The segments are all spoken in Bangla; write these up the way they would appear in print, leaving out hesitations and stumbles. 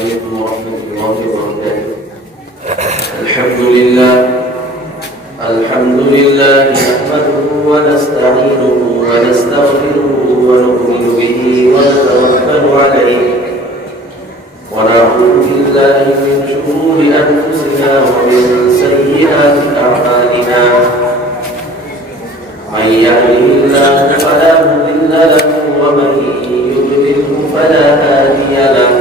عليكم ورحمة الله وبركاته. الحمد لله نحمده ونستعينه ونستغفره ونؤمن به ونتوكل عليه ونعوذ بالله من شرور أنفسنا ومن سيئات أعمالنا. من يهده الله فلا مضل له ومن يضلله فلا هادي له.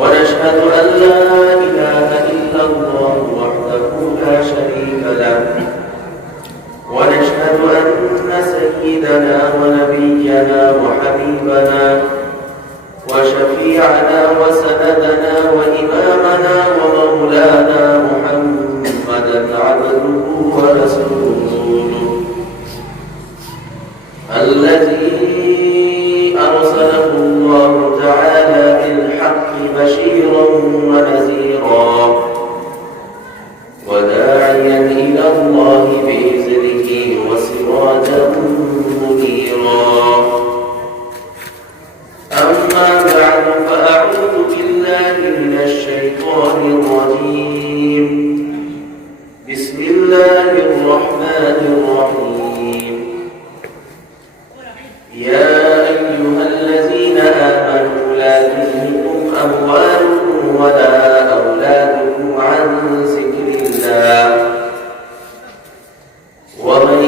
ونشهد أن لا إله إلا الله وحده لا شريك له. ونشهد أن سيدنا ونبينا وحبيبنا وشفيعنا وسندنا وإمامنا ومولانا محمدا عبده ورسوله الذي أرسله الله تعالى بالحق بشيرا ونذيرا وداعيا إلى الله بإذنه وسراجا منيرا. أما بعد فأعوذ بالله من الشيطان الرجيم. بسم الله الرحمن الرحيم. يا أيها الذين آمنوا لا تلهكم أموالكم ولا أولادكم عن ذكر الله ومن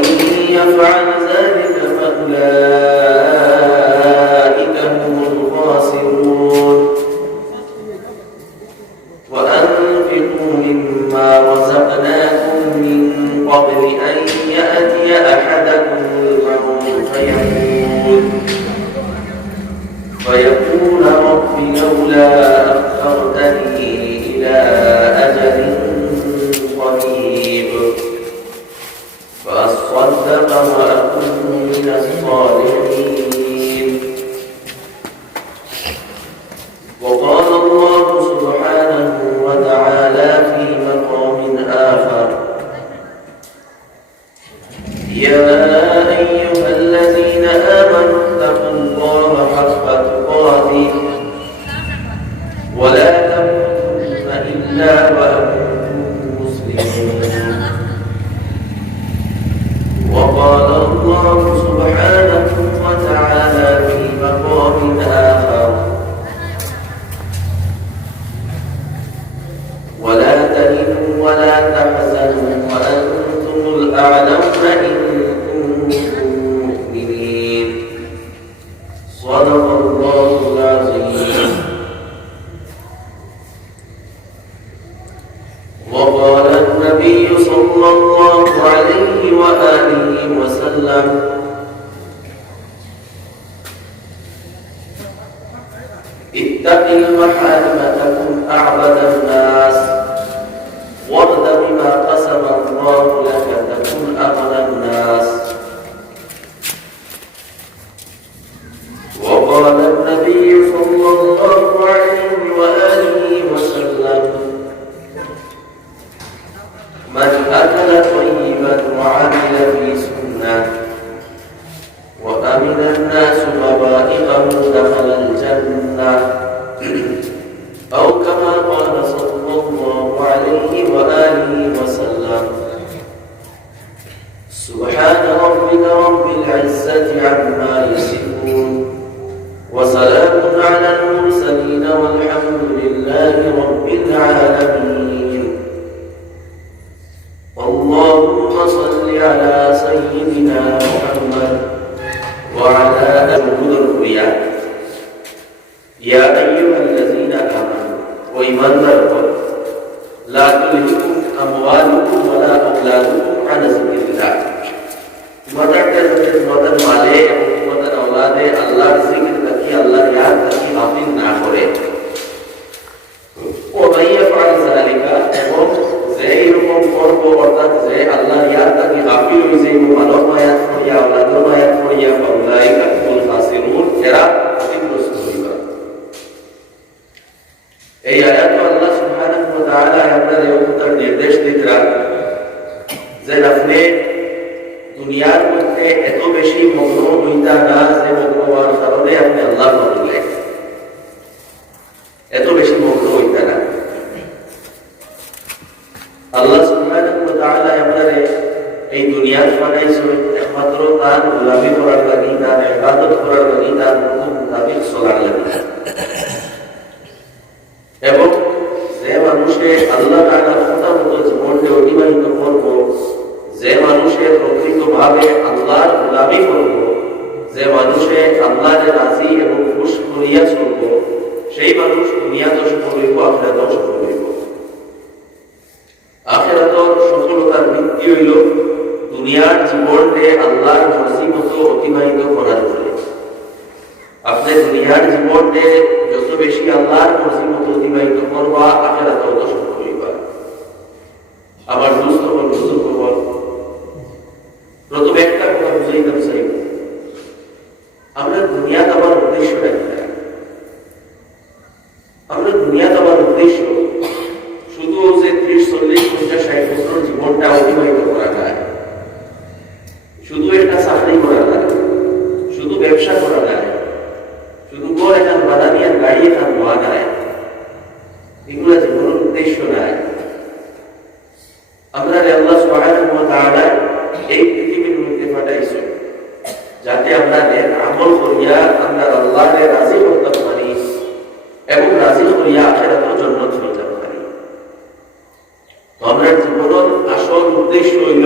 يفعل ذلك فأولئك هم الخاسرون. وأنفقوا مما رزقناكم من قبل أن يأتي أحدكم الموت فيقول رب لولا أخرتني إلى أجل قريب فأصدق وأكن من الصالحين. وقال الله سبحانه وتعالى في مقام آخر: يا أيها الذين آمنوا اتقوا الله حق تقاته ولا تموتن إلا وأنتم مسلمون. وقال الله سبحانه وتعالى في مقام آخر: ولا تهنوا ولا تحزنوا وأنتم الأعلون إن كنتم مؤمنين. صدق الله العظيم. وقال النبي صلى الله عليه وآله وسلم: اتق المحارم تكن أعبد الناس وارض بما قسم الله لك تكن أغنى الناس. وقال النبي صلى الله عليه وآله وسلم: من أكل طيبا وعمل في سنة وأمن الناس مبائغه دخل الجنة أو كما قال صلى الله عليه وآله وسلم. سبحان ربك رب العزة عما يصفون وسلام على المرسلين والحمد لله رب العالمين. اللهم صل على سيدنا محمد وعلى آله الرياض. يا أيها الذين آمنوا وإيمان داركم لا تلهكم أموالكم ولا أولادكم عن ذكر الله. তোমাদের মালে এবং তোমাদের আওলাদে আল্লাহর জিকির থাকি আল্লাহর ইয়াদ থাকি গাফিল না করে। ও মাইয়া ফাল যালিকা, এবং যে এরকম করব অর্থাৎ যে আল্লাহর ইয়াদ থাকি গাফিল হইছে এবং মানব মায়াত করিয়া আওলাদর মায়াত করিয়া ফাউলাইকা হুমুল খাসিরুন, এরা ক্ষতিগ্রস্ত হইবা। এই আয়াত আল্লাহ সুবহানাহু ওয়া তাআলা আমাদের উপর নির্দেশ দিতেন যে আপনি দুনিয়ার মধ্যে এত বেশি মগ্ন হইতা না যে মগ্ন হওয়ার কারণে আপনি আল্লাহ বললেন। এত বেশি মগ্ন হইতে না। আল্লাহ সুবহানাহু ওয়া তাআলা আমাদের এই দুনিয়ার বানাইছেন একমাত্র তার গোলামি করার লাগি, তার ইবাদত করার লাগি, তার হুকুম মোতাবেক চলার লাগি। এবং যে মানুষে আল্লাহ তাআলার কথা মতো জীবনকে অতিবাহিত করব, যে মানুষে প্রকৃতভাবে আল্লাহর গোলামি করব, যে মানুষে আল্লাহকে রাজি এবং খুশ করিয়া চলব, সেই মানুষ দুনিয়াতেও সফল হইব, আখিরাতেও সফল হইব। আখিরাতের সফলতার ভিত্তি হইল দুনিয়ার জীবনকে আল্লাহর মর্জি মতো অতিবাহিত করার উপরে। আপনি দুনিয়ার জীবনকে যত বেশি আল্লাহর মর্জি মতো অতিবাহিত করবা, আখিরাতেও তো সফল হইবা। আমার দুস্থ বুজুর্গ বল, প্রথমে একটা কথা বুঝাইতাম চাইব, আমরা দুনিয়াতে আমার উদ্দেশ্য রাখি না। আমরা দুনিয়াতে আমার উদ্দেশ্য শুধু যে 30, 40, 50, 60 বছর জীবনটা অতিবাহিত করা যায়, শুধু একটা চাকরি করা যায়, শুধু ব্যবসা করা যায়, শুধু ঘর এখান বানানি আর গাড়ি এখান নোয়া যায়, এগুলো জীবনের উদ্দেশ্য নাই। আমরা আল্লাহ সুবহানাহু ওয়া তাআলা এই পৃথিবীর মধ্যে পাঠাইছেন যাতে আমরা আমল করিয়া আমরা আল্লাহকে রাজি করতে পারি এবং রাজি করিয়া আখিরাতের জন্য চলতে পারি। তো আমরা জীবনের আসল উদ্দেশ্য হইল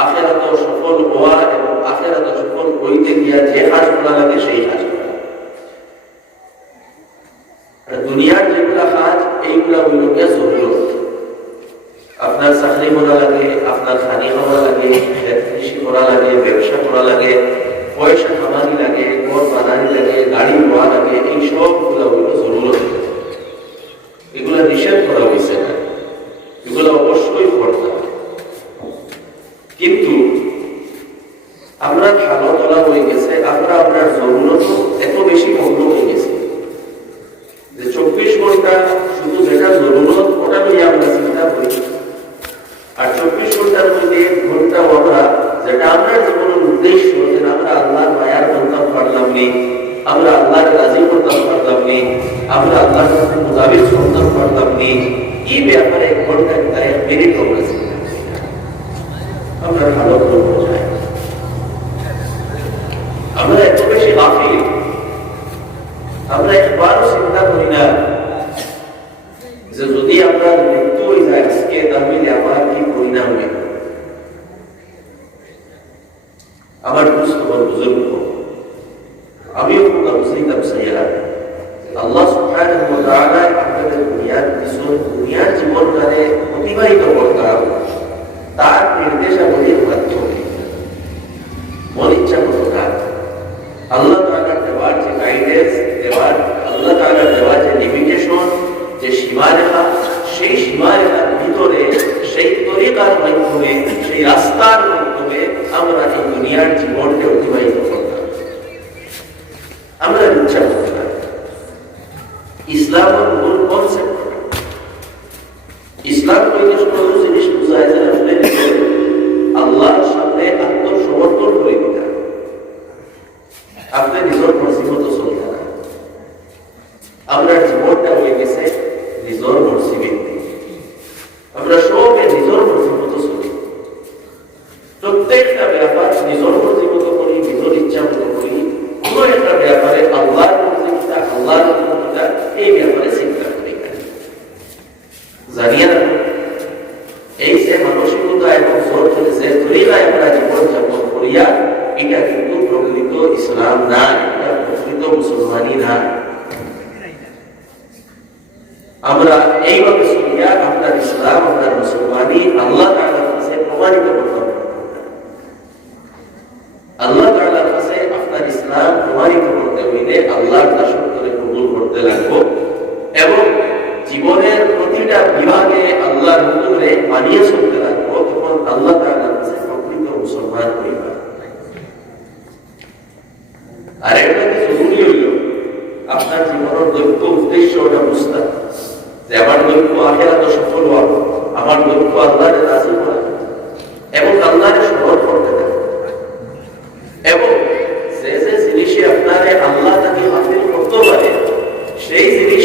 আখিরাতে সফল হওয়া এবং আখিরাতে সফল হইতে গিয়া যে কাজ করা লাগে সেই কাজ করা। দুনিয়ার যেগুলা কাজ এইগুলা হইল গিয়া জরুরত। আপনার চাকরি করা লাগে, আপনার খানি খাওয়া লাগে, কৃষি করা লাগে, ব্যবসা করা লাগে, পয়সা কামানি লাগে, ঘর বানানি লাগে, গাড়ি নেওয়া লাগে, এই সবগুলা হইল জরুরত। এগুলা নিষেধ করা হয়েছে না, এগুলো অবশ্যই করতে হবে। কিন্তু আমরা খাওয়া তোলা হয়ে গেছে, আমরা আপনার জরুরত এত বেশি মগ্ন হয়ে গেছে যে 24 ঘন্টা শুধু যেটা জরুরত ওটা নিয়ে আমরা চিন্তা করি, আর 24 ঘন্টার মধ্যে 1 ঘন্টা আমরা যেটা আমরা জীবনের উদ্দেশ্য, যে আমরা আল্লাহর মায়ার বন্ধন পারলাম নি, আমরা আল্লাহর রাজি করতাম পারলাম নি, আমরা আল্লাহর মোতাবেক চলতাম পারলাম নি, এই ব্যাপারে 1 ঘন্টা 1 মিনিট আমরা চিন্তা করি, আমরা ভালো করবো চাই। আমরা এত বেশি গাফিল, আমরা একবারও চিন্তা করি না যে যদি আমরা মৃত্যু হয়ে যায় আজকে, তাহলে আমরা কি পরিণাম হইব। আমার বুজুর্গ, আমিও কথা বুঝাইতাম চাইয়া, আল্লাহ সুবহানাহু ওয়া তাআলা আপনাদের দুনিয়ার জীবনটাকে অতিবাহিত করতাম তার নির্দেশাবলীর মাধ্যমে, মন ইচ্ছা মতো কাজ, আল্লাহ তাআলার দেওয়ার যে গাইডেন্স, আল্লাহ তাআলার দেওয়ার যে লিমিটেশন, যে সীমারেখা, সেই সীমারেখার ভিতরে সেই তরিকার মাধ্যমে, সেই রাস্তার মাধ্যমে আমরা এই দুনিয়ার জীবনকে অতিবাহিত করতাম। আমরা ইচ্ছা করতাম ইসলামের মূল কনসেপ্ট, ইসলাম কোনো জিনিস বোঝায় যে আপনি আল্লাহর সামনে আত্মসমর্পণ করে দিতেন, আপনি নিজের মর্জি মতো চলতে না। আমরা জীবনটা হয়ে গেছে নিজের মর্জি ভিত্তিক, আমরা সবে নিজের মর্জি মতো চলি, প্রত্যেকটা ব্যাপার নিজের মর্জি মতো করি, নিজের ইচ্ছা মতো করি। কোনো একটা ব্যাপারে আল্লাহর মর্জিটা, আল্লাহর মর্জিটা, এই ব্যাপারে চিন্তা করি না। জানিয়ে রাখুন, এই যে মানসিকতা এবং যে তরিকায় আমরা জীবনযাপন করিয়া, এটা কিন্তু প্রকৃত ইসলাম না, এটা প্রকৃত মুসলমানি না। আমরা এইভাবে শুনিয়া আপনার ইসলাম, আপনার মুসলমানি আল্লাহ তাআলার কাছে প্রমাণিত করতে পারব। আল্লাহ তাআলার কাছে আপনার ইসলাম প্রমাণিত করতে হইলে আল্লাহর দাসত্বকে কবুল করতে লাগবে এবং জীবনের প্রতিটা বিভাগে আল্লাহর হুকুমে মানিয়ে চলতে লাগবে। তখন আল্লাহ তাআলার কাছে প্রকৃত মুসলমান হইবা। আর এটা জরুরি হইল আপনার জীবনের লক্ষ্য উদ্দেশ্য ওটা বুঝতে হবে যে আমার লক্ষ্য আখিরাতে সফল হওয়া, আমার লক্ষ্য আল্লাহকে রাজি করা এবং আল্লাহকে স্মরণ করতে দেয়, এবং যে যে জিনিসে আপনারে আল্লাহ তাকে হাসিল করতে পারে সেই জিনিস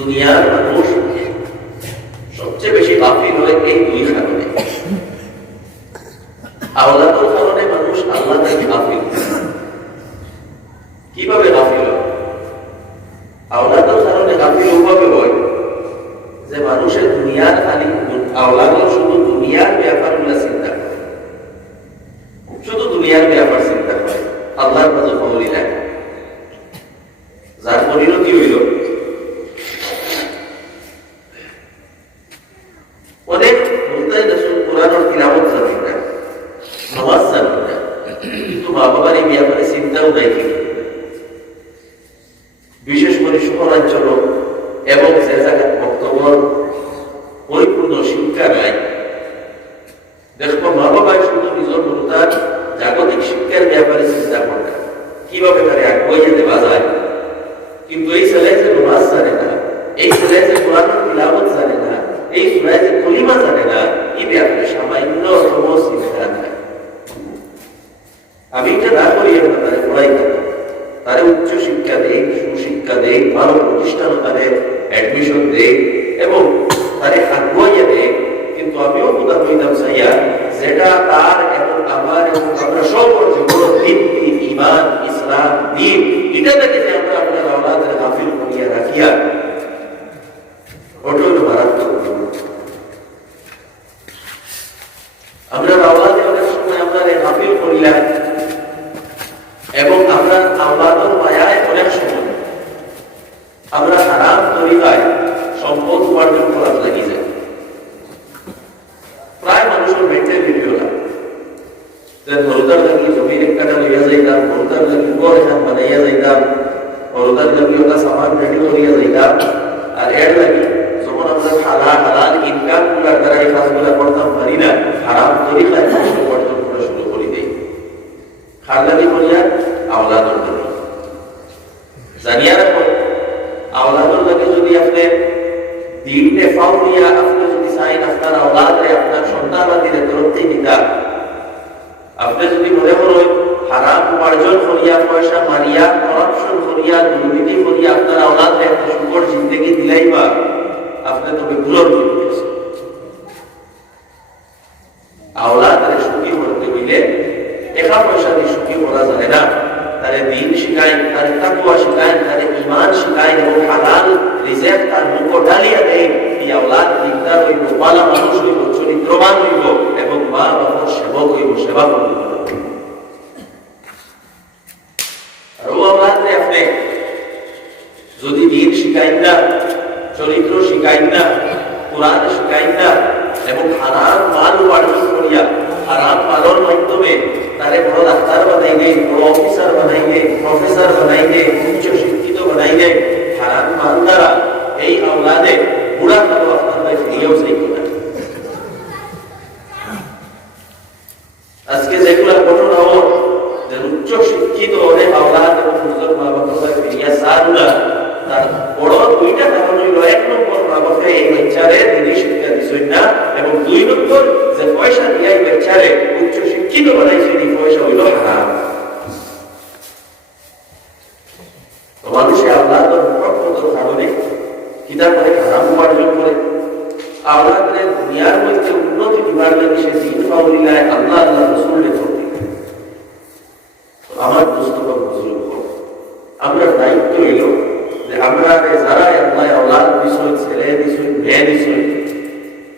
দুনিয়ার মানুষ সবচেয়ে বেশি গাফিল হয় এই দুই কারণে। আওলাদের কারণে মানুষ আল্লাহ থেকে গাফিল। কিভাবে গাফিল হয়? আওলাদের কারণে গাফিল ওভাবে হয় যে মানুষের দুনিয়ার খালি আওলাদও শুধু দুনিয়ার ব্যাপারগুলো চিন্তা করে, শুধু দুনিয়ার ব্যাপার চিন্তা করে, আল্লাহর কাছে খবরই নেয়। যার পরিণতি হইল অনেক কোরআনের তিলাওয়াত জানি না, নামাজ জানি না, কিন্তু মা বাবার এই ব্যাপারে চিন্তাও নাই। বিশেষ করে শহরাঞ্চল এবং যে জায়গায় বক্তব্য পরিপূর্ণ শিক্ষা নাই, দেখো মা বাবা শুধু নিজের তার জাগতিক শিক্ষার ব্যাপারে চিন্তা করে কিভাবে তারা আগুয়ে দেওয়া যায়। কিন্তু এই ছেলে যে নামাজ জানে না, এই ছেলে যে কোরআনের তিলাওয়াত জানে না, এই সূরায় যে কলিমা জানে না, এই ব্যাপারে সামান্য চিন্তা নাই। আমি এটা না করি তারা পড়াই দেব, তারা উচ্চ শিক্ষা দেয়, সুশিক্ষা দেয়, ভালো প্রতিষ্ঠান তাদের অ্যাডমিশন দেয় এবং তারা আগুয়ে দেয়। কিন্তু আমিও কোথা কইতাম চাইয়া যেটা তার এবং আমার এবং আমরা সব ভিত্তি ঈমান, ইসলাম, দ্বীন, এটা থেকে যে আমরা আপনার আওলাদের গাফিল করিয়া রাখিয়া ওটা মারাত্মক। আমরা আওলাদে অনেক সময় আমরা গাফিল করিলাম এবং আমরা আওলাদের মায়ায় অনেক সময় আমরা হারাম তরিকায় সম্পদ উপার্জন করার লাগি যায়। প্রায় মানুষের মেন্টালিটি হল যে হরুদার লাগি জমির একটা লইয়া যাইতাম, হরুদার লাগি ঘর এখান বানাইয়া যাইতাম, হরুদার লাগি ওটা সামান রেডি করিয়া যাইতাম, আর এর লাগি যখন আমরা হালাল ইনকাম গুলার দ্বারা এই কাজগুলা করতাম পারি না, হারাম তরিকায় উপার্জন করা শুরু করি দেই। খার লাগি করিয়া আওলাদর লাগি জানিয়া রাখো, আওলাদর লাগি যদি আপনি দিনকে ফাও দিয়া আপনি যদি চাইন আপনার আওলাদরে আপনার সন্তানাদিরে তরফতে নিতা, আপনি যদি মনে করেন হারাম উপার্জন করিয়া, পয়সা মারিয়া, করাপশন করিয়া, দুর্নীতি করিয়া আপনার আওলাদরে একটা সুন্দর জিন্দগি দিলাইবা, আপনি তবে ভুলর করতেছেন। আওলাদরে সুখী করতে হইলে টাকা পয়সা দিয়ে সুখী করা যায় না। তারে দিন শিখায়, তারে তাকওয়া শিখায়, তারে ঈমান শিখায় এবং হালাল রিজিক তার মুখ ডালিয়া দেয়। এই আওলাদ দিকদার হইব, ভালো মানুষ হইব, চরিত্রবান হইব এবং মা বাবার সেবক হইব, সেবা করব। আর ও আওলাদরে আপনি যদি দিন শিখাইন না, চরিত্র শিখাইন না, কোরআন শিখাইন না এবং হারাম মাল উপার্জন করিয়া হারাম মালের মাধ্যমে তারে বড় ডাক্তার বানাইবে, বড় অফিসার বানাইবে, প্রফেসর বানাইবে, উচ্চ শিক্ষিত বানাইবে, হারাম মাল দ্বারা এই আওলাদে বুড়া কালো আপনার ফিরিয়েও চাইব না। আজকে যেগুলা ঘটনা হল যে উচ্চ শিক্ষিত অনেক আওলাদ এবং হুজুর মা বাবা ফিরিয়া চান না, তার বড় দুইটা কারণ হইল, এক নম্বর মা বাবা এই বাচ্চারে দিনী শিক্ষা দিচ্ছেন না এবং দুই নম্বর যে পয়সা দিয়ে এই বাচ্চারে উচ্চ শিক্ষিত বানাইছে, এই পয়সা হইল হারাম। তো মানুষে আওলাদের মুখপত্র কারণে কিতাব করে হারাম উপার্জন করে আওলাদের দুনিয়ার মধ্যে উন্নতি দিবার লাগে সে দিন পাওয়ায় আল্লাহ আল্লাহ রসুলের করতে। আমার পুস্তক বুজুর্গ, আমরা দায়িত্ব হইল যে আমরা যারা আল্লাহ আওলাদ বিষয়, ছেলে বিষয়, মেয়ে বিষয়,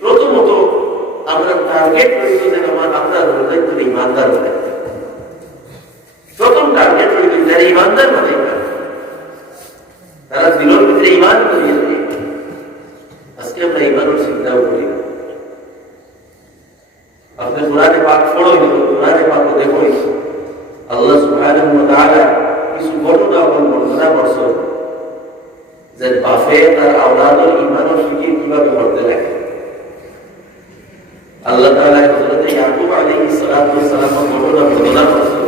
প্রথমত আমরা টার্গেট হইল যে আপনার হৃদয় করে ইমানদার বানাইতে। প্রথম টার্গেট হইল যারা ইমানদার বানাইবে, তারা দিলের ভিতরে ইমান করিয়ে দেবে। আজকে আমরা ইমানের চিন্তাও করি না। আপনি কোরআনে পাক পড়ো, কোরআনে পাক দেখো, আল্লাহ সুবহানাহু ওয়া তাআলা কিছু ঘটনা বর্ণনা করছেন যে বাপে তার আওলাদের ইমানের ফিকির কিভাবে করতে লাগে। আল্লাহ তাআলা হযরত ইয়াকুব আলাইহিস সালাতু ওয়াস সালাম ঘটনা বর্ণনা করছেন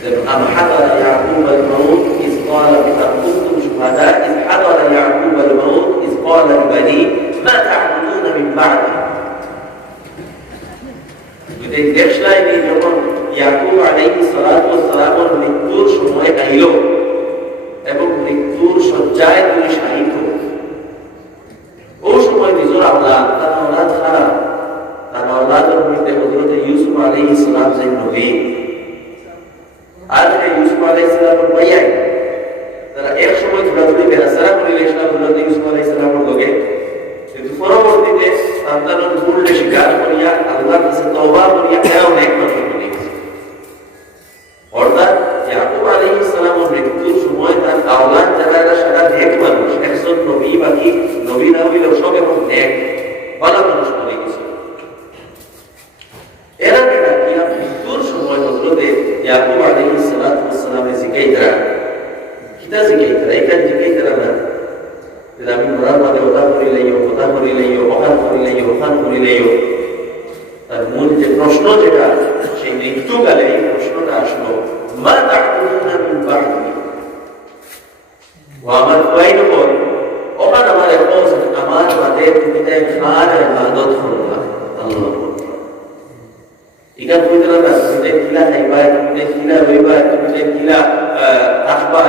যে আম হাদারা ইয়াকুব আল-মাউত ইয ক্বালা কুনতুম শুহাদা ইয হাদারা ইয়াকুব আল-মাউত ইয ক্বালা লিবানি মা তা'বুদুনা মিন বা'দি। যদি দেখলাই যে যখন ইয়াকুব আলাইহিস সালাতু ওয়াস সালামের মৃত্যুর সময় আইল এবং মৃত্যুর শয্যায় তিনি শায়িত আর এই ইউসুফ আলাইহিস সালামের ভাইয়াই তারা এক সময় ঘোরাঘুরি বেরাসারা করে ইসলাম হযরত ইউসুফ আলাইহিস সালামের লগে, কিন্তু পরবর্তীতে সন্তানের ভুলকে স্বীকার করিয়া আল্লাহর কাছে তওবা করিয়া এরাও নেক মানুষ বনে গেছে। অর্থাৎ ইয়াকুব আলাইহিস সালামের মৃত্যুর সময় তার আওলাদ যারা সারা নেক মানুষ, একজন নবী বাকি নবী না হইলেও সব এবং নেক ভালো মানুষ বনে গেছে। এরা কেনা কিয়া মৃত্যুর সময় হযরত ইয়াকুব আলাইহিস সালামের জিকাইতরা কিতা জিকাইতরা এখান জিকাইতরা না যে আমি মরার বাদে ওটা করিলাইও, ওখান করিলাইও। তার মূল যে প্রশ্ন যেটা সেই মৃত্যুকালে এই প্রশ্নটা আসলো, মা তা'বুদুনা মিন বা'দি, ও আমার কয়ন বল ওখান আমার আমার বাদে তুমি তাই খার ইবাদত করবা। আল্লাহ ইকা কইতে না তুমি কিলা খাইবা, তুমি কিলা রইবা, তুমি কিলা থাকবা,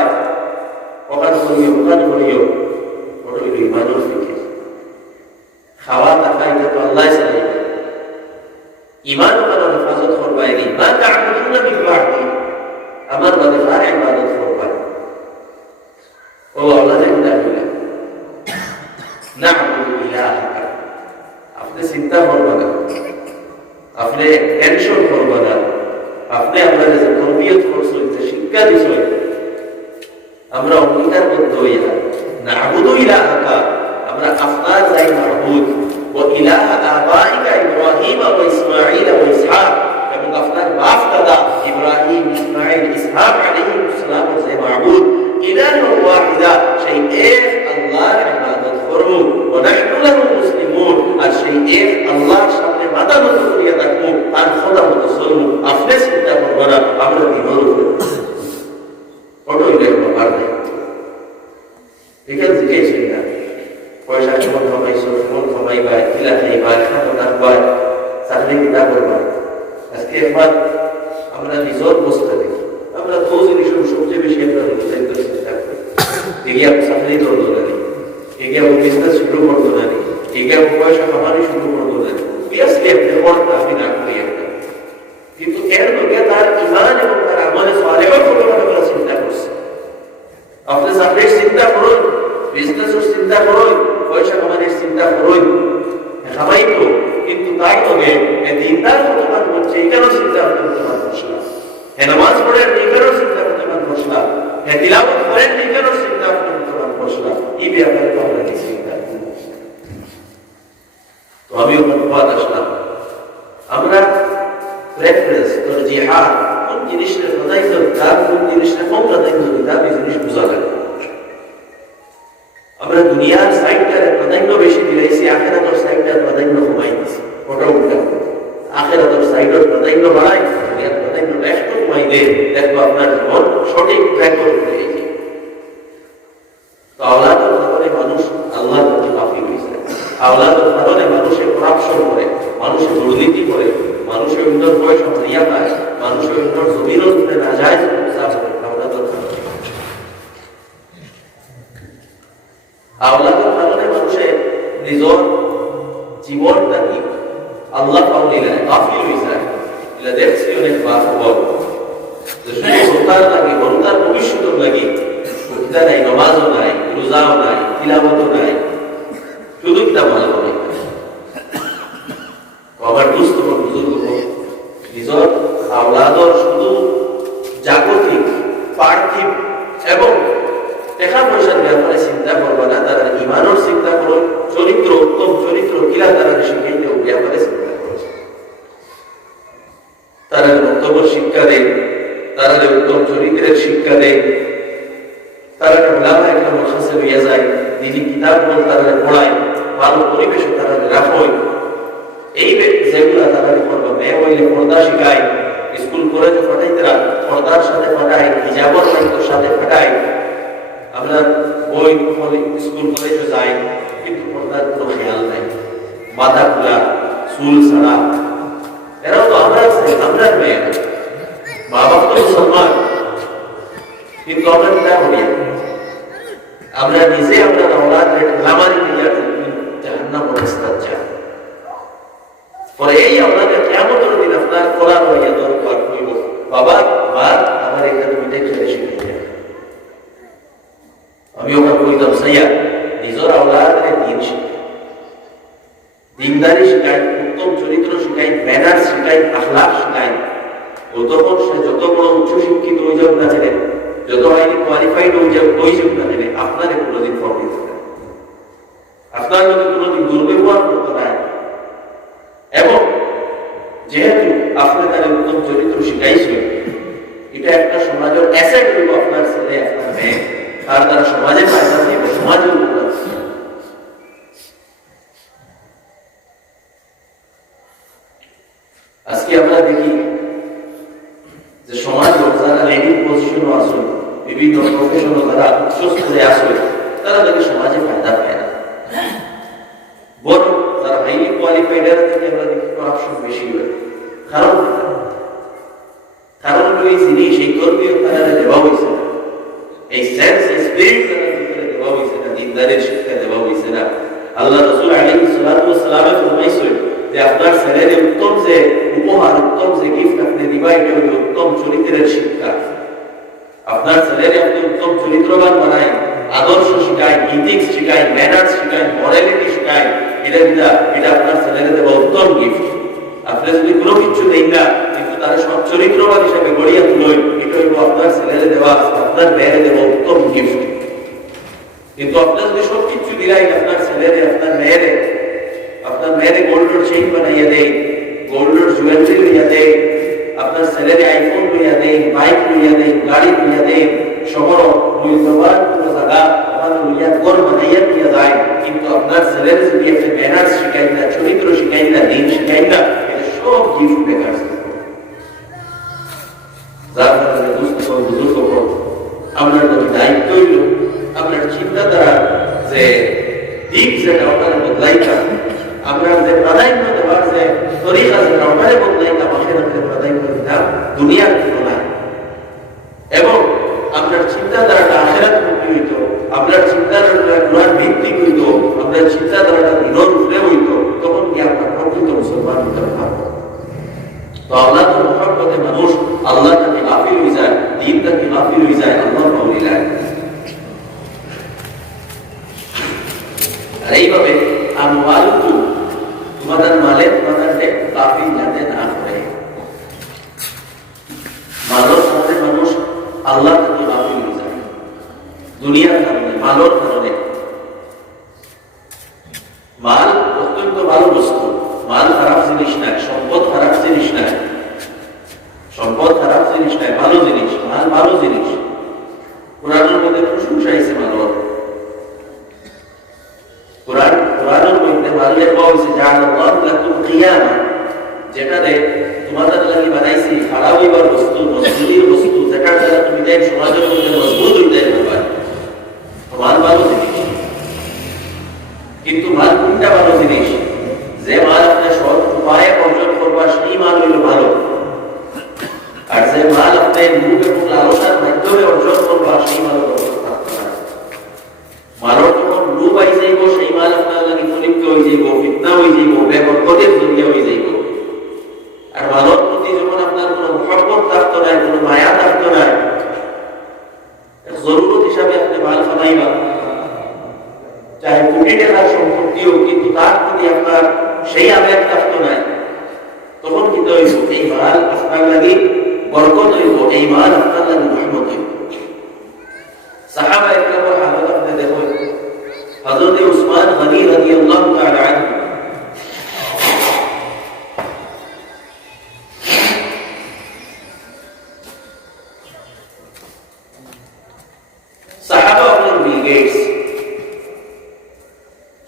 ওখান করিও ওটা হইল ইমানের ফিকির। খাওয়া থাকা এটা তো আল্লাহ চালাই, ইমান ওখানে হেফাজত করবা। মা তা'বুদুনা মিন বা'দি, আমার বাদে কার ইবাদত করবা। ও আল্লাহ কিতা কইলা, না'বুদু ইলাহাকা, আপনি চিন্তা করবা না, আপনি টেনশন করবা না, আপনি আপনার যে তরবিয়ত করছেন, যে শিক্ষা দিছেন, আমরা অঙ্গীকারবদ্ধ হইয়া না'বুদু ইলাহাকা, আমরা আপনার যাই মাবুদ, ও ইলাহা আবাইকা ইব্রাহিম ওয়া ইসমাঈল ওয়া ইসহাক, এবং আপনার বাপ দাদা ইব্রাহিম, ইসমাঈল, ইসহাক আলাইহিস সালাম যে মাবুদ, ইলাহু ওয়াহিদা, সেই এক আল্লাহর ইবাদত করব, ওয়া নাহনু লাহু মুসলিমুন, আর সেই এক আল্লাহর সামনে মাথা নত করিয়া থাকবো, আর খোদা মতো চলবো। আপনি চিন্তা করবেন না, আমরা বিমর হব ওটাই দেখবো আর নাই। এখান থেকেই চিন্তা, পয়সা কেমন কামাইছো, কেমন কামাইবা, কিলা খাইবা, খাবো থাকবা, চাকরি কিতা করবা। আজকে একবার আমরা নিজের বসতে দেখি, আমরা তো জিনিস সবচেয়ে বেশি আমরা চিন্তা করি, এগিয়ে চাকরি করবো না, এগিয়ে বিজনেস শুরু করবো না, এগিয়ে পয়সা কামানি শুরু করবো না, আমি না করি একটা। কিন্তু এর লোকে তার ইমান এবং তার আমলে সালেহ আমরা চিন্তা করছি। আপনি চাকরির চিন্তা করুন, বিজনেসের চিন্তা করুন, পয়সা কামানির চিন্তা করুন, সবাই তো, কিন্তু তাই তবে দিনদার বর্তমান করছে এখানেও চিন্তা বর্তমান করছিলাম, নামাজ পড়েন এখানেও চিন্তা বর্তমান করছিলাম, তিলাওয়াত করেন এখানেও চিন্তা বর্তমান করছিলাম। এই ব্যাপারে তো আমরা কিছু চিন্তা করি। তো আমি অনুবাদ আসলাম, আমরা প্রেফারেন্স তরজিহাত কোন জিনিসটা প্রাধান্য দাও, কোন জিনিসটা কম প্রাধান্য দাও, এই জিনিস বোঝা লাগে। আমরা দুনিয়ার সাইডটার প্রাধান্য বেশি দিয়েছি, আখিরাতের সাইডটার প্রাধান্য কমাই দিয়েছি। ওটা উল্টা, আখিরাতের সাইডের প্রাধান্য বাড়াই, দুনিয়ার প্রাধান্যটা একটু কমাই দেন, দেখবো আপনার জীবন সঠিক ট্র্যাকে উঠে গেছে। তো আওলাদের কারণে মানুষ আল্লাহর প্রতি গাফিল হয়েছে, আওলাদের কারণে মানুষে করাপশন করে, মানুষে দুর্নীতি করে, মানুষের উন্নত পয়সা হারিয়া পায়, মানুষের উন্নত জমির উপরে না যায়, আওলাদের কারণে মানুষের নিজের জীবনটাকে আল্লাহ পাওয়া গাফিল হয়ে যায়। এটা দেখছি অনেক খবর, সন্তান লাগে, তার ভবিষ্যৎ লাগে, কিতা নাই, নমাজও নাই, রোজাও নাই, তিলাওয়াতও নাই, শুধু কিতাব ভালো হবে। আবার দুস্থ বুজুর্গ নিজের আওলাদর শুধু জাগতিক, পার্থিব এবং টাকা পয়সার ব্যাপারে চিন্তা করবে না, তারা ইমানের চিন্তা করো, চরিত্র, উত্তম চরিত্র কিলা তারা শিখাইতে ব্যাপারে চিন্তা করছে। তারা বক্তব্য শিক্ষা দেয়, তারা উত্তম চরিত্রের শিক্ষা দেয়, তারা ওলামা একটা মশাসে হইয়া যায়, দিদি কিতাব তারা পড়ায়, ভালো পরিবেশে তারা রাখয়। এই যেগুলা তারা করবে, মেয়ে হইলে পর্দা শিখায়, স্কুল কলেজে পাঠাইতে পর্দার সাথে পাঠায়, হিজাবর লাইনের সাথে পাঠায়। আমরা বই স্কুল কলেজে যাই, কিন্তু পর্দার কোনো খেয়াল নাই, মাথা খোলা, চুল ছাড়া। এরাও তো আমরা মেয়ে, মা বাপ তো মুসলমান, কিন্তু আমরা কিনা করি, আমরা নিজে আমরা লামারি দিয়া জাহান্নাম অবস্থা চাই। পরে এই আপনাদের কেমন দিন আপনার করার হইয়া দরকার হইব, বাবা মা আমার কইতাম সাইয়া নিজের আওলাদকে দিন শিখায়, দিনদারি শিখায়, উত্তম চরিত্র শিখায়, ম্যানার্স শিখায়, আখলাক শিখায়। তখন সে যত বড় উচ্চ শিক্ষিত হয়ে যাক না কেন, যত হাইলি কোয়ালিফাইড হয়ে যাক না কেন, আপনারে কোনোদিন প্রভাবিত করে, আপনার যদি কোনোদিন দুর্ব্যবহার করতে নাই। এবং যেহেতু আপনি তার উত্তম চরিত্র শিখাইছেন, এটা একটা সমাজের অ্যাসেট হইব, আপনার ছেলে আপনার মেয়ে, আর তারা সমাজে ফায়দা দিব, সমাজের উপকার। আজকে আমরা দেখি যে সমাজ যারা লেডিং পজিশনও আসে, বিভিন্ন প্রফেশনও যারা উচ্চ স্তরে আসে, তারা দেখি সমাজে ফায়দা পায় না। বরং যারা হাইলি কোয়ালিফাইড থেকে আমরা দেখি করাপশন বেশি হয়। কারণ এই জিনিস, এই কর্মীয় তারা দেওয়া হয়েছে না, এই সেন্স, এই স্পিরিট তারা ভিতরে দেওয়া হয়েছে না, দিনদারের শিক্ষা দেওয়া হয়েছে না। আল্লাহ রাসূল আলাইহিস সালাতু ওয়াস সালাম ফরমাইছেন যে আপনার ছেলের উত্তম যে উপহার, উত্তম যে গিফট আপনি দিবা, এটা হলো উত্তম চরিত্রের শিক্ষা। আপনার ছেলের আপনি উত্তম চরিত্রবান বানায়, আদর্শ শিখায়, ইথিক্স শিখায়, ম্যানার্স শিখায়, মরালিটি শিখায়, এটা আপনার ছেলের দেওয়া উত্তম গিফট। আপনি যদি কোনো কিছু দেন না, কিন্তু তার সব চরিত্রবান হিসাবে গড়িয়া তুলই, এটা হইব আপনার ছেলের দেওয়া, আপনার মেয়ের দেওয়া উত্তম গিফট। কিন্তু আপনি যদি সব কিছু দিলাই, আপনার ছেলের, আপনার মেয়েরে গোল্ডের চেইন বানাইয়া দেয়, গোল্ডের জুয়েলারি লইয়া দেয়, আপনার ছেলের আইফোন লইয়া দেয়, বাইক লইয়া দেয়, গাড়ি লইয়া দেয়, শহর মূল্যবান কোনো জায়গা আমাদের লইয়া ঘর বানাইয়া দিয়া যায়, কিন্তু আপনার ছেলের যদি একটা ম্যানার্স শিখাই না, চরিত্র শিখাই না, দিন শিখাই না, এটা সব গিফট বেকার। যার কারণে বুজুর্গ আপনার দায়িত্ব হইল আপনার চিন্তাধারা যে দিক যেটা ওখানে বদলাইতা, আমরা যে প্রাধান্য দেওয়ার যে তরিকা যেটা ওখানে বদলাইতা, আখিরাতের প্রাধান্য দিতাম দুনিয়ার তুলনায়। এবং আপনার চিন্তাধারাটা আখিরাতমুখী হইত, আপনার চিন্তাধারাটা কোরআন ভিত্তিক হইত, আপনার চিন্তাধারাটা দিনের উপরে হইত, তখন কি আপনার প্রকৃত মুসলমান হতে পারবে। তো আল্লাহর মহব্বতে মানুষ আল্লাহ তাকে গাফিল হয়ে যায়, দিন তাকে গাফিল হয়ে যায়, আল্লাহ পাওয়া। আর এইভাবে তোমাদের মালে তোমাদের গাফিল যাতে না করে, মালের সাথে মানুষ আল্লাহ তাকে গাফিল হয়ে যায় দুনিয়ার কারণে, মালের কারণে। মাল অত্যন্ত ভালো বস্তু, মাল খারাপ জিনিস নাই, সম্পদ খারাপ জিনিস নাই, সম্পদ খারাপ জিনিস নাই, ভালো জিনিস, মাল ভালো জিনিস। কোরআনের মধ্যে প্রশংসা হয়েছে মালের, কোরআনের মধ্যে মাল লেখা হয়েছে জাআলাল্লাহু লাকুম কিয়ামা, যেটাতে তোমাদের লাগি বানাইছি খারাপ হইবার বস্তু, মজবুতির বস্তু, যেটার দ্বারা তুমি দেখ সমাজের মধ্যে মজবুত হইতে পারবে। মাল ভালো জিনিস, কিন্তু মাল কোনটা ভালো জিনিস? যে মাল আপনি সৎ উপায়ে অর্জন করবা সেই মাল হইল ভালো, আর যে মাল আপনি মুখ এবং লালসার মাধ্যমে অর্জন করবা সেই মাল মালর যখন লোভ আই যাইব, সেই মাল আপনার লাগি পরীক্ষা হয়ে যাইব, ফিতনা হয়ে যাইব, বেবরকতের দুনিয়া হয়ে যাইব। আর মালর প্রতি যখন আপনার কোনো মহব্বত থাকতো নাই, কোনো মায়া থাকতো নাই, জরুরত হিসাবে আপনি মাল খানাইবা, চাহে কোটি টাকার সম্পত্তি হোক, কিন্তু তার প্রতি আপনার সেই আবেগ থাকতো নাই, তখন কিন্তু হইব এই মাল আপনার লাগি বরকত হইব, এই মাল আপনার লাগি রহমত হইব। সাহাবা একরামের হালত আপনি দেখুন, হযরত উসমান গনি রাদিয়াল্লাহু তাআলা আনহু সাহাবা, আপনার বিল গেটস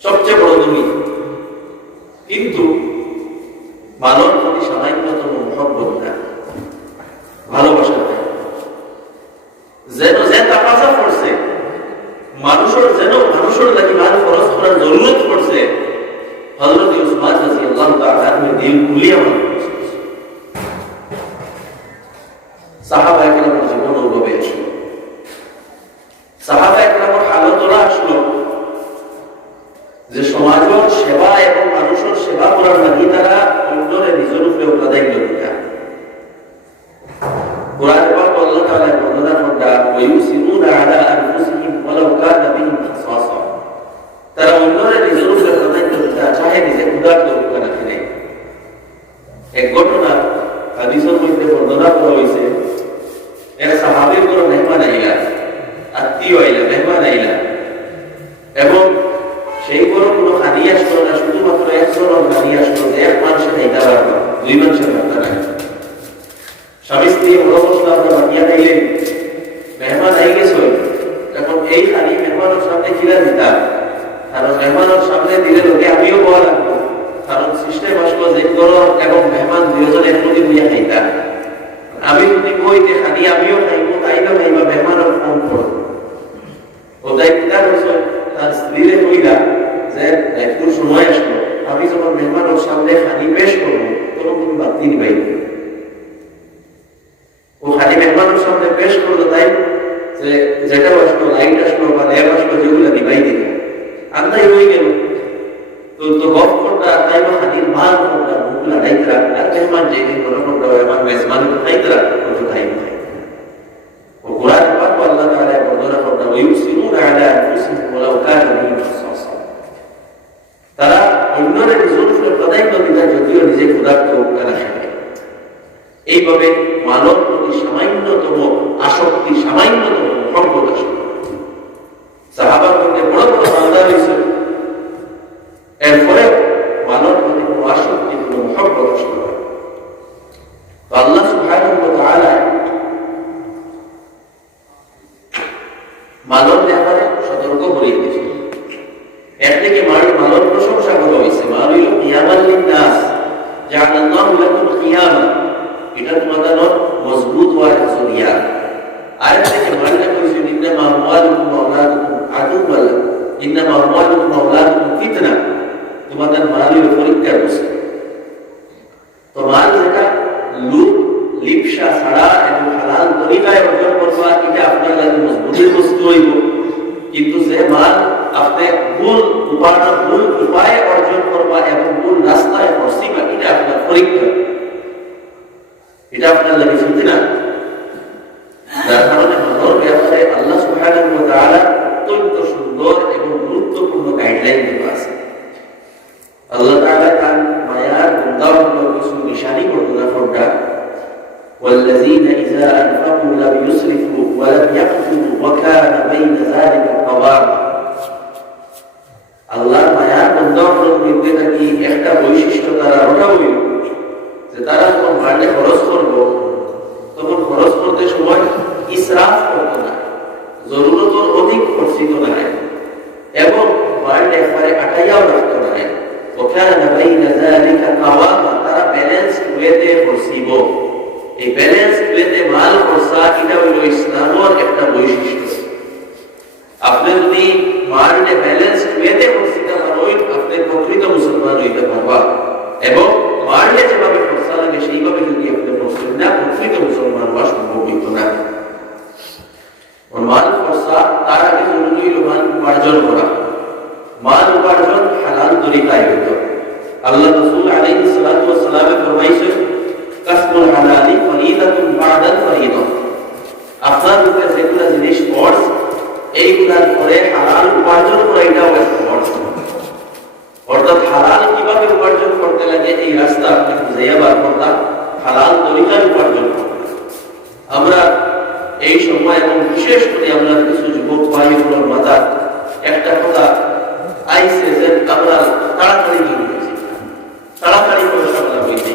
সবচেয়ে বড় ধনী, কিন্তু মানব প্রতি সামান্যতম মহব্বত না, ভালোবাসা নাই। যেন যে তাকাজা করছে মানুষের লাগি মাল খরচ করার জরুরত পড়ছে, হযরত উসমান রাদিয়াল্লাহু তাআলা আনহু দিল খুলিয়া মাল করছে। সাহাবা একরামের জীবন ওভাবে আসলো, সাহাবা একরামের হালত ওরা আসলো যে সমাজের সেবা এবং মানুষের সেবা করার লাগি তারা অন্যরে নিজের উপরে প্রাধান্য দিতা। কোরআন পাক আল্লাহ তাআলা বর্ণনা করেন, ওয়া ইউসিরুনা আলা আনফুসিহিম ওয়ালাউ কানা বিহিম আত্মীয় আইলা, মেহমান আইলা, এবং সেই বড় কোনো খানি আসলো না, শুধুমাত্র একজন খানি আসলো, এক মানুষের খাইতে পারবো, দুই মানুষের ভাবনা নাই। স্বামী স্ত্রী বড় মশলা আমরা বানিয়ে খাইলে মেহমান আই গেছে, এখন এই খানি মেহমানের সামনে কিনা দিতাম, কারণ মেহমানের সামনে দিলে লোকে আমিও বলা লাগবো, কারণ সিস্টেম আসলো যে করো এবং মেহমান দুজন একসাথে বুঝে খাইতাম। আমি যদি কই যে খানি আমিও খাইবো, তাইও খাইবা, মেহমানের ফোন করো ওটাই কিনা হচ্ছে তার স্ত্রীরে কইলা যে একটু সময় আসলো, আমি যখন মেহমানের সামনে খানি পেশ করবো তখন তুমি বাতি নিবাই, ও খালি মেহমানের সামনে পেশ করলো, তাই যে যেটা আসলো, লাইট আসলো বা ল্যাব আসলো, যেগুলো নিবাই দিল আন্দাই হয়ে গেল। তো গপ করটা তাই বা খানির মাল করটা মুখলা খাইতরা, আর মেহমান যেদিন মনে করতে হয় আমার মেজমান খাইতরা তো খাইব খাই। ও কোরআন পাক আল্লাহ তাআলা বর্ণনা করতে ওয়ুসিরুনা আলা আনফুসিহিম ওয়ালাউ কানা বিহিম খাসাসা, তারা অন্যের জুলফের প্রাধান্য দিতে যদিও নিজে ক্ষুধার্ত তারা খাবে। এইভাবে মানব প্রতি সামান্যতম আসক্তি, সামান্যতম মহব্বত আসে। সাহাবার মধ্যে বড় বড় বান্দা হয়েছে, এরপরে মানব প্রতি কোনো আসক্তি, কোনো মহব্বত আসতে হয়। আল্লাহ সুবহানাহু ওয়া তাআলা মানব ব্যাপারে সতর্ক করে দিয়েছে। একদিকে মানব প্রশংসা করা হয়েছে, মানব কিয়ামাল লিন্নাস জাআলাল্লাহু লাকুম কিয়ামা, এটা তোমাদের মজবুত হওয়ার জরিয়া। আরেকদিকে মানব কইছে ইন্নামা আমওয়ালুকুম ওয়া আওলাদুকুম আদুওয়াল, ইন্নামা আমওয়ালুকুম ওয়া আওলাদুকুম ফিতনা, তোমাদের মালের পরীক্ষার বস্তু। তো মাল যেটা লুপ লিপসা ছাড়া এবং হালাল তরিকায় অর্জন করবা, এটা আপনার লাগে মজবুতির বস্তু হইব। কিন্তু যে মাল আপনি ভুল উপার্জন, ভুল উপায়ে অর্জন করবা এবং ভুল রাস্তায় পৌঁছিবা, এটা আপনার পরীক্ষা, এটা আপনার লাগে ফিতনা। যার কারণে মানব ব্যাপারে আল্লাহ সুবহানাহু ওয়া তাআলা অত্যন্ত সুন্দর এবং গুরুত্বপূর্ণ গাইডলাইন দেওয়া আছে। আল্লাহ তাআলা তার মায়ার বন্দাগুলোর কিছু নিশানি বর্ণনা করলেন, والذين إذا أنفقوا لم يسرفوا ولم يقتروا وكان بين ذلك قواما। আল্লাহর মায়ার বন্দাগুলোর মধ্যে নাকি একটা বৈশিষ্ট্য তারা ওটা হইল যে তারা যখন বাড়লে খরচ করবো তখন খরচ করতে সময় ইসরাফ করতো না, জরুরতের অধিক খরচিত না, এবং বাড়লে একবারে আটাইয়াও রাখতো না। وكان بين ذلك قواما, তারা ব্যালেন্সড ওয়েতে খরচিব। এই ব্যালেন্সড ওয়েতে মাল খরচা, এটা হলো ইসলামের একটা বৈশিষ্ট্য। আপনি যদি মালকে ব্যালেন্সড ওয়েতে খরচিতে পারেন, আপনি প্রকৃত মুসলমান হইতে পারবা, এবং মালকে যেভাবে খরচা লাগে সেইভাবে যদি আপনি খরচেন না, প্রকৃত মুসলমান হওয়া সম্ভব হইত না। মাল খরচা তার আগে জরুরি হলো মাল উপার্জন করা। মাল উপার্জন হালাল তরিকায় হইতো। আল্লাহ রাসূল আলাইহিস সালাতু ওয়াস সালাম ফরমাইছেন, কাসবুল হালালি ফরিদাতুন বা'দাল ফরিদা, আপনার উপরে যেগুলো জিনিস ফরজ, এইগুলার পরে হালাল উপার্জন করা এটাও একটা ফরজ। অর্থাৎ হালাল কিভাবে উপার্জন করতে লাগে এই রাস্তা আপনি বুঝাইয়া বার করতাম, হালাল তরিকায় উপার্জন করতাম। আমরা এই সময় এবং বিশেষ করে আমরা কিছু যুবক ভাইগুলোর মাথা একটা কথা আইসে যে আমরা তাড়াতাড়ি দিয়ে দিয়েছি, তাড়াতাড়ি পয়সা বলা হয়েছে,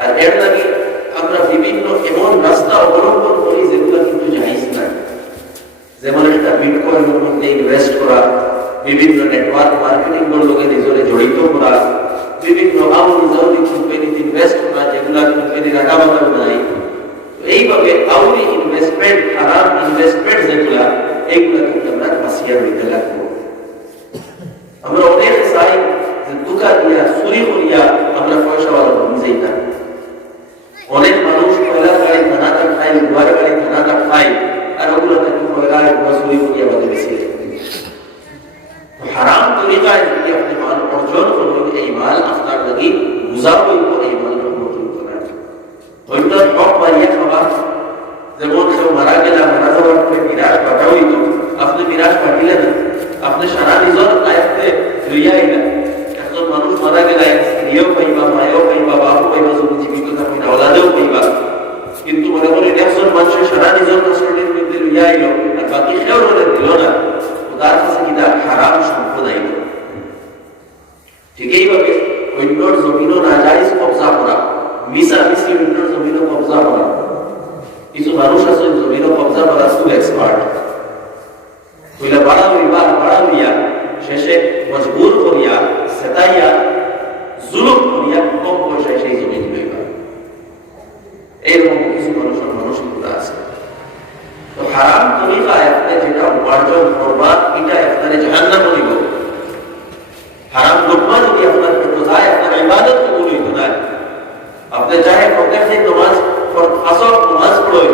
আর এর লাগে আমরা বিভিন্ন এমন রাস্তা অবলম্বন করি যেগুলো কিন্তু জায়েজ না। যেমন একটা বিটকয়েনের মধ্যে ইনভেস্ট করা, বিভিন্ন নেটওয়ার্ক মার্কেটিং এর লোকে নিজরে জড়িত করা, বিভিন্ন আউলি জাউলি কোম্পানিতে ইনভেস্ট করা, যেগুলো কোম্পানির আগামাতাও নাই। এইভাবে আউলি ইনভেস্টমেন্ট, হারাম ইনভেস্টমেন্ট যেগুলা, এইগুলা কিন্তু আমরা ফাঁসিয়া হইতে লাগবো। আমরা অনেক চাই যে দুকা দিয়া চুরি করিয়া আমরা পয়সাওয়ালা বনি যাইতাম। অনেক মানুষ পয়লার গাড়ি থানাটা খায়, গুয়ার গাড়ি থানাটা খায়, আর ওগুলো তাকে পয়লার গুয়া চুরি করিয়া বাদে বেশি। হারাম তরিকায় যদি আপনি মাল অর্জন করবেন, এই মাল আপনার লাগি বুঝা হইব, এই মাল রহমত হইত না। অন্যের হক বাড়িয়া খাওয়া, যেমন কেউ মারা গেলা, মারা যাওয়ার পরে বিরাট পাঠা হইত, আপনি বিরাট পাঠিলেন না, আপনি সারা নিজের আয়ত্তে লইয়া আইলেন। একজন মানুষ মারা গেলে স্ত্রীও পাইবা, মায়েও পাইবা, বাপও পাইবা, যদি জীবিত থাকেন আওলাদেও পাইবা, কিন্তু মনে করেন একজন মানুষের সারা নিজের কাছড়ির মধ্যে লইয়া আইল, আর বাকি কেউ হারাম সম্প্রদায়িত। ঠিক এইভাবে অন্যর জমিনও নাজায়েজ কবজা করা, মিশামিশি অন্যর জমিনও কবজা করা। কিছু মানুষ আছে জমিনও কবজা করা খুব এক্সপার্ট, কইলা বাড়া হইয়া শেষে মজবুর করিয়া সেতাইয়া জুলুম করিয়া কম পয়সায় সেই জমিন লইবা। এইরকম কিছু মানসিকতা আছে। তো হারাম তরিকায় আপনি যেটা উপার্জন করবা এটা আপনার জাহান্নামে দিব। হারাম লোকমা যদি আপনার পেটে যায়, আপনার ইবাদত কবুল হইতো না। আপনি চাহে প্রত্যেক দিন নামাজ আসর নামাজ পড়ই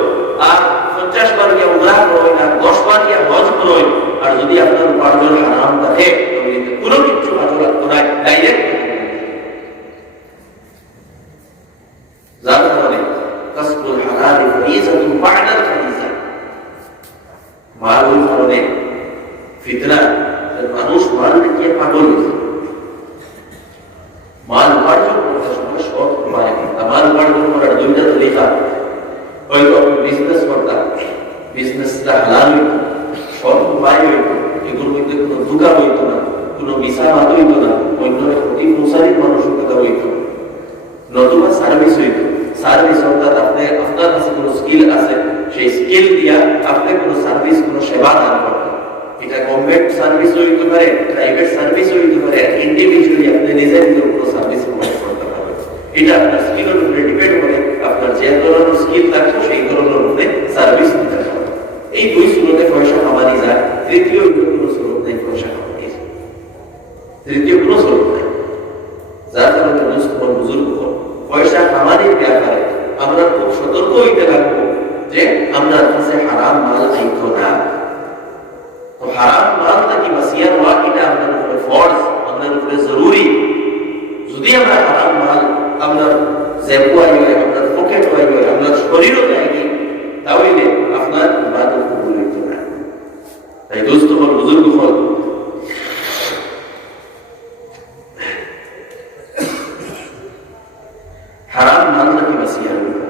আর 50 বার গিয়ে উমরা করই আর 10 বার গিয়ে হজ করই, আর যদি আপনার উপার্জন হারাম থাকে তবে কোনো কিছু কাজ লাগতো না, ডাইরেক্ট যার কারণে কাসবুল হালাল ফরিজাতুন বা'দাল ফরিজা। মালুল কারণে ফিতনা, মানুষ মাল দেখিয়ে পাগল হয়েছে। মাল উপার্জন করতে সময় সৎ উপায় নেই। মাল উপার্জন করার দুইটা তরিকা, হয়তো বিজনেস করতাম, বিজনেসটা হালাল হইত, সৎ উপায় হইত, এগুলোর মধ্যে কোনো ধোঁকা হইত না, কোনো মিশামাত হইত না, অন্যের ক্ষতি প্রসারিত মানসিকতা হইত, নতুবা সার্ভিস হইত। সার্ভিস অর্থাৎ আপনি আপনার কাছে কোনো স্কিল আছে, সেই স্কিল দিয়া আপনি কোনো সার্ভিস, কোনো সেবা দান করতেন। এটা গভর্নমেন্ট সার্ভিস হইতে পারে, প্রাইভেট সার্ভিস হইতে পারে, ইন্ডিভিজুয়ালি আপনি নিজের কোনো সার্ভিস প্রোভাইড করতে পারবেন। এটা আপনার স্কিলের উপরে ডিপেন্ড করে, আপনার যে ধরনের স্কিল থাকবে সেই ধরনের উপরে সার্ভিস দিতে হবে। এই দুই সুরতে পয়সা কামানি যায়। তৃতীয় কোনো সুরত নেই পয়সা কামানি যায়, তৃতীয় কোনো সুরত নেই। যার কারণে মুসলমান বুজুর্গ পয়সা কামানির ব্যাপারে আমরা খুব সতর্ক হইতে লাগবো যে আমরা কাছে হারাম মাল আইতো না। তো হারাম মাল নাকি বাসিয়ার হওয়া এটা আমাদের উপরে ফরজ, আমাদের উপরে জরুরি। যদি আমরা হারাম মাল আপনার জেবু আইবে, আপনার পকেট আইবে, আপনার শরীরও যায়নি, তাহলে আপনার ইবাদত কবুল হইতো না। তাই দোস্ত হল, বুজুর্গ হল, হারাম মাল নাকি বাসিয়ার হইবে।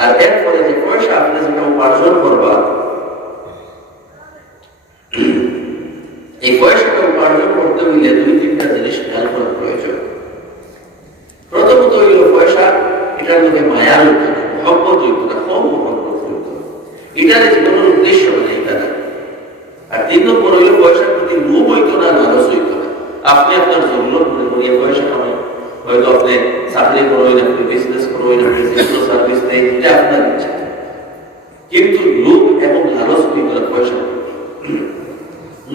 আর এরপরে যে পয়সা আপনি যেটা উপার্জন করবা, এই পয়সাটা উপার্জন করতে হইলে দুই তিনটা জিনিস খেয়াল করা প্রয়োজন। প্রথমত হইল পয়সা, এটার মধ্যে মায়া হইত না, মহব্বত হইত না, কম মহব্বত হইত না, এটার জীবনের উদ্দেশ্য মানে এটা না। আর 3 নম্বর হইল পয়সার প্রতি লোভ হইত না, লালচ হইত না। আপনি আপনার জরুরত মনে করিয়ে পয়সা কামাই, হয়তো আপনি চাকরি করবেন, আপনি বিজনেস করবেন, আপনি যেগুলো সার্ভিস দেয়, এটা আপনার ইচ্ছা, কিন্তু লোভ এবং লালচ হইত না। পয়সা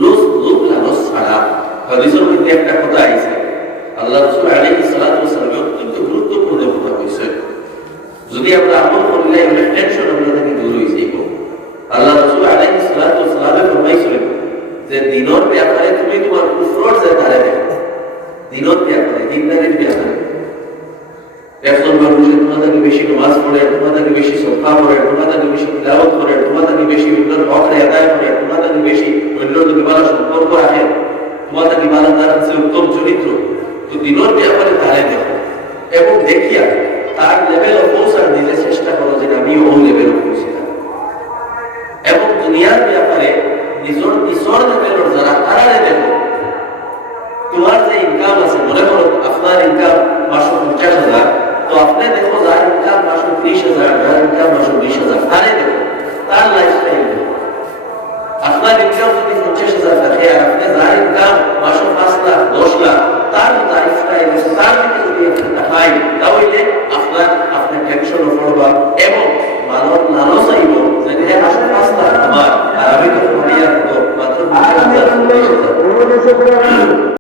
লোভ লালচ ছাড়া হাদিসের মধ্যে একটা কথা আছে, আল্লাহ রাসূল আলাইহিস সালাতু ওয়াস সালাম অত্যন্ত গুরুত্বপূর্ণ কথা কইছে। যদি আমরা আমল করলে আমরা টেনশন আমরা থেকে দূর হয়ে যাইব। আল্লাহ রাসূল আলাইহিস সালাতু ওয়াস সালাম ফরমাইছেন যে দিনের ব্যাপারে তুমি তোমার কুফর যে তারে দেখো, দিনের ব্যাপারে, দিনদারির ব্যাপারে একজন মানুষ তোমাদেরকে বেশি নামাজ পড়ে, তোমাদেরকে বেশি সদকা করে, তোমাদেরকে বেশি তিলাওয়াত করে, তোমাদেরকে বেশি অন্যের হক আদায় করে, তোমাদেরকে বেশি অন্যদের ভালো সম্পর্ক রাখে, তোমাদেরকে ভালো তার কাছে উত্তম চরিত্র। তো দিনের ব্যাপারে